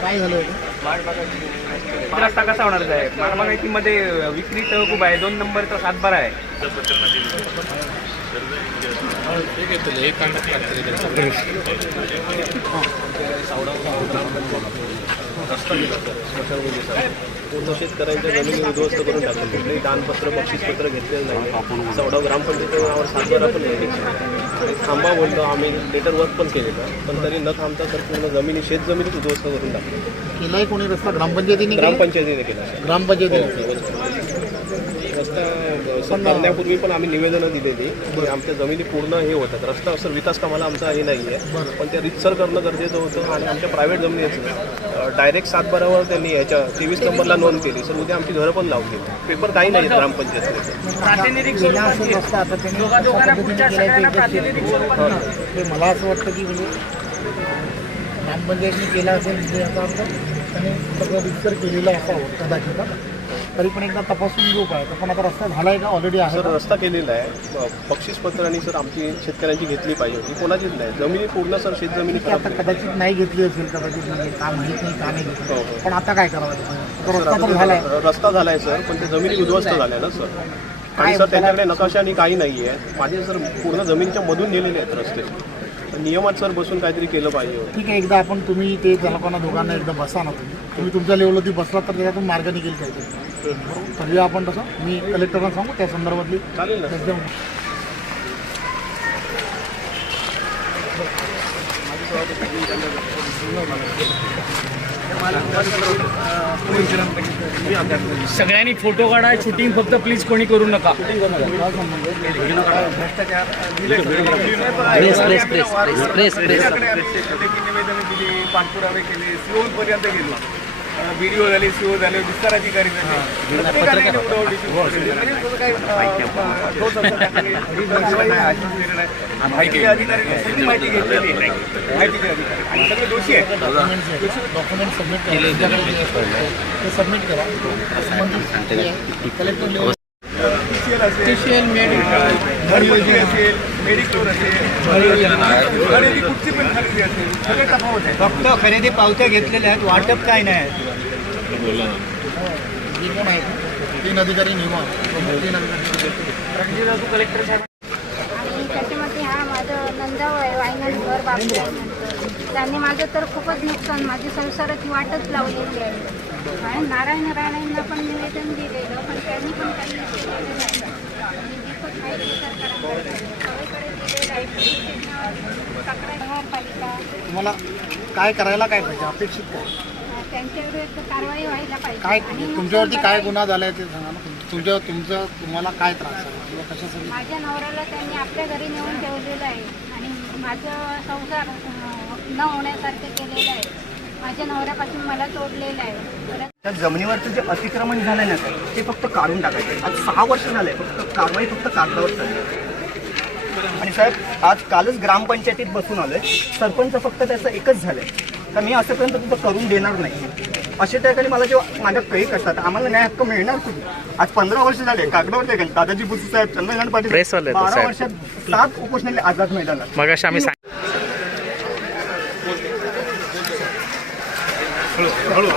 काय झालं? रस्ता कसा होणार साहेब मानवागायतीमध्ये विक्री तह खूप आहे. दोन नंबरचा सातबारा आहे. पूर्ण शेतकऱ्यांच्या जमिनी उद्ध्वस्त करून टाकले कुठलेही दानपत्र बक्षीसपत्र घेतलेलं नाही चौदा ग्रामपंचायतीवर आवर सातबारा पण थांबा बोललो आम्ही लेटर वर्क पण केलेलं पण तरी न थांबता तर पूर्ण जमिनी शेत जमिनीच उद्ध्वस्त करून टाकली. केलाय कोणी रस्ता? ग्रामपंचायतीने? ग्रामपंचायतीने केला ग्रामपंचायतीने रस्ता असं करण्यापूर्वी पण आम्ही निवेदनं दिलेली की आमच्या जमिनी पूर्ण हे होतात. रस्ता असं विकास कामाला आमचा हे नाही आहे पण ते रितसर करणं गरजेचं होतं आणि आमच्या प्रायव्हेट जमिनी आहेत डायरेक्ट सातबारावर त्यांनी याच्या तेवीस नंबरला नोंद केली. सर उद्या आमची घरं पण लावली पेपर काही नाही ग्रामपंचायतीचे प्रातिनिधिक गेला असेल स्वरूपात रस्ता आता त्यांनी दोघा दोघांना कशा पुढच्या पद्धतीने केलाय सगळ्यांना ते प्रातिनिधिक एकदा स्वरूपात हो. ना. ते मला असं वाटतं की म्हणजे ग्रामपंचायतीने केला असेल म्हणजे याचा अर्थ त्यांनी सगळं रिक्सर केलेलं असावं कदाचित हा. तरी पण एकदा तपासून घेऊ काय. पण आता रस्ता झालाय का ऑलरेडी आहे सर? रस्ता केलेला आहे. ब- बक्षीसपत्रांनी सर आमची शेतकऱ्यांची घेतली पाहिजे होती. कोणाचीच नाही. जमिनी पूर्ण सर शेत जमिनी की आता कदाचित नाही घेतली असेल कदाचित म्हणजे का माहीत नाही का नाही. हो, हो. पण आता काय करावं? रस्ता तर झालाय. रस्ता झालाय सर पण ते जमिनी उद्ध्वस्त झाल्या. ना सर. आणि सर त्यांच्याकडे नकाशा आणि काही नाही आहे. माझे सर पूर्ण जमिनीच्या मधून गेलेले आहेत रस्ते. नियमात सर बसून काहीतरी केलं पाहिजे ठीक आहे एकदा आपण तुम्ही ते लोकांना दोघांना एकदा बसा ना तुम्ही. तुम्ही तुमच्या लेवलवरती बसला तर त्याच्यातून मार्ग निघेल काहीतरी. ठरवूया आपण तसं. मी कलेक्टरला सांगू त्या संदर्भातली चालेल ना. एकदम सगळ्यांनी फोटो काढा शूटिंग फक्त प्लीज कोणी करू नका. प्रेस पाठपुरावे केले. सीओ पर्यंत गेलो व्हिडिओ झाले सीओ झाले विस्तार अधिकारी झाले प्रत्येकाने. माहिती अधिकारी माहिती घेतलेली आहे. माहितीचे अधिकारी. आणि सगळे दोषी आहेत. डॉक्युमेंट सबमिट केले. ते सबमिट करा. कलेक्टर PCL असेल घरगुती असेल मेडिक्लोर असेल खरेदी कुठची पण खरेदी असेल सगळे तफावत आहे. फक्त खरेदी पावत्या घेतलेल्या आहेत वाटप काय नाही तीन अधिकारी नियमा तीन अधिकारी कलेक्टर साहेब. आणि त्याच्यामध्ये हा माझं नंदाव आहे वायनाड घर बाबू आहे नंतर त्यांनी माझं तर खूपच नुकसान माझी संसाराची वाटच लावलेली आहे. नारायण राणेंना पण निवेदन दिलेलं पण त्यांनी पण काही केलेलं नाही. आणि दीपक खायचे सरकारांकडे सगळीकडे दिलेलं आहे पोलीस स्टेशनावर तक्रार नगरपालिका तुम्हाला काय करायला काय पाहिजे अपेक्षित काय? कारवाई व्हायला पाहिजे. काय आणि तुमच्यावरती काय गुन्हा झालाय ते सांगा ना तुमच्या तुमचं तुम्हाला काय त्रास आहे? किंवा कशासाठी माझ्या नवऱ्याला त्यांनी आपल्या घरी नेऊन ठेवलेलं आहे. आणि माझं संसार अं, न होण्यासारखं केलेलं आहे. माझ्या नवऱ्यापासून मला तोडलेलं आहे. परत त्या जमिनीवरचं जे अतिक्रमण झालं ना ते फक्त काढून टाकायचे आज सहा वर्ष झाले फक्त कारवाई फक्त कागदावर चालली आणि साहेब आज कालच ग्रामपंचायतीत बसून आलोय. सरपंच फक्त त्याचं एकच झालंय. तर मी असेपर्यंत तुझं करून देणार नाही. अशा ठिकाणी मला जेव्हा माझ्या काही करतात आम्हाला न्याय हक्क मिळणार कुठे? आज पंधरा वर्ष झाले कागदावर ते दादाजी बुसू साहेब चंद्रकांत पाटील बारा. वर्षात सात उपोषणाले आझाद मैदानात. मग आम्ही सांग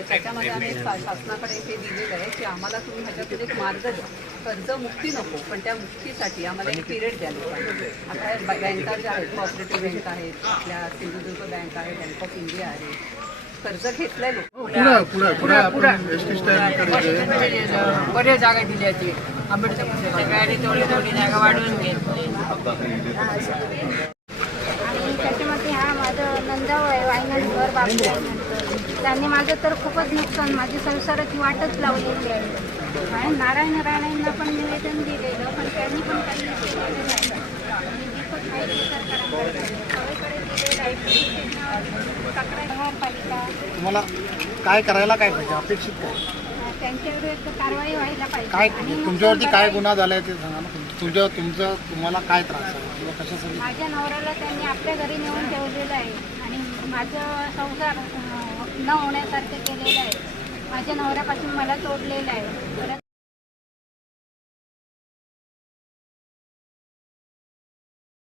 तर त्याच्यामध्ये आम्ही शा- शासनाकडे हे दिलेलं आहे की आम्हाला तुम्ही ह्याच्यातून एक मार्ग द्या. कर्ज मुक्ती नको पण त्या मुक्तीसाठी आम्हाला एक पिरियड द्यायला पाहिजे. आता बँका ज्या आहेत कॉपरेटिव्ह बँक आहेत आपल्या सिंधुदुर्ग बँक आहे बँक ऑफ इंडिया आहे. कर्ज जे बऱ्याच जागा आंबेडकर तेवढी तेवढी जागा वाढवून घेतली आणि त्याच्यामध्ये हा माझं नंदाव आहे वायनाड घर बाबू त्यांनी माझं तर खूपच नुकसान माझी संसाराची वाटच लावलेली आहे. आणि नारायण राणेंना पण निवेदन दिलेलं पण त्यांनी पण काही केलेलं नाही. आणि दीपक नाईक सरकारांकडे सगळीकडे दिलेलं आहे. तक्रार नगरपालिका तुम्हाला काय करायला काय पाहिजे? अपेक्षित काय? कारवाई व्हायला पाहिजे. काय आणि तुमच्यावरती काय गुन्हा झालाय ते सांगा ना तुमच्या तुमचं तुम्हाला काय त्रास आहे? किंवा कशासाठी? माझ्या नवऱ्याला त्यांनी आपल्या घरी नेऊन ठेवलेलं आहे. आणि माझं संसार अं, न होण्यासारखं केलेलं आहे. माझ्या नवऱ्यापासून मला तोडलेलं आहे. परत